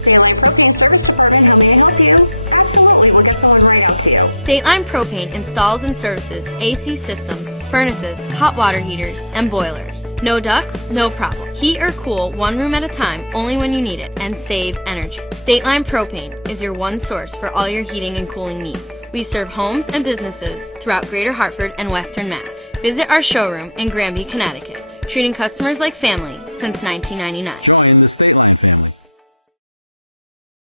State Line Propane Service Department. How may I help you? Absolutely, we'll get someone right out to you. State Line Propane installs and services AC systems, furnaces, hot water heaters, and boilers. No ducts, no problem. Heat or cool one room at a time only when you need it and save energy. State Line Propane is your one source for all your heating and cooling needs. We serve homes and businesses throughout Greater Hartford and Western Mass. Visit our showroom in Granby, Connecticut, treating customers like family since 1999. Join the State Line family.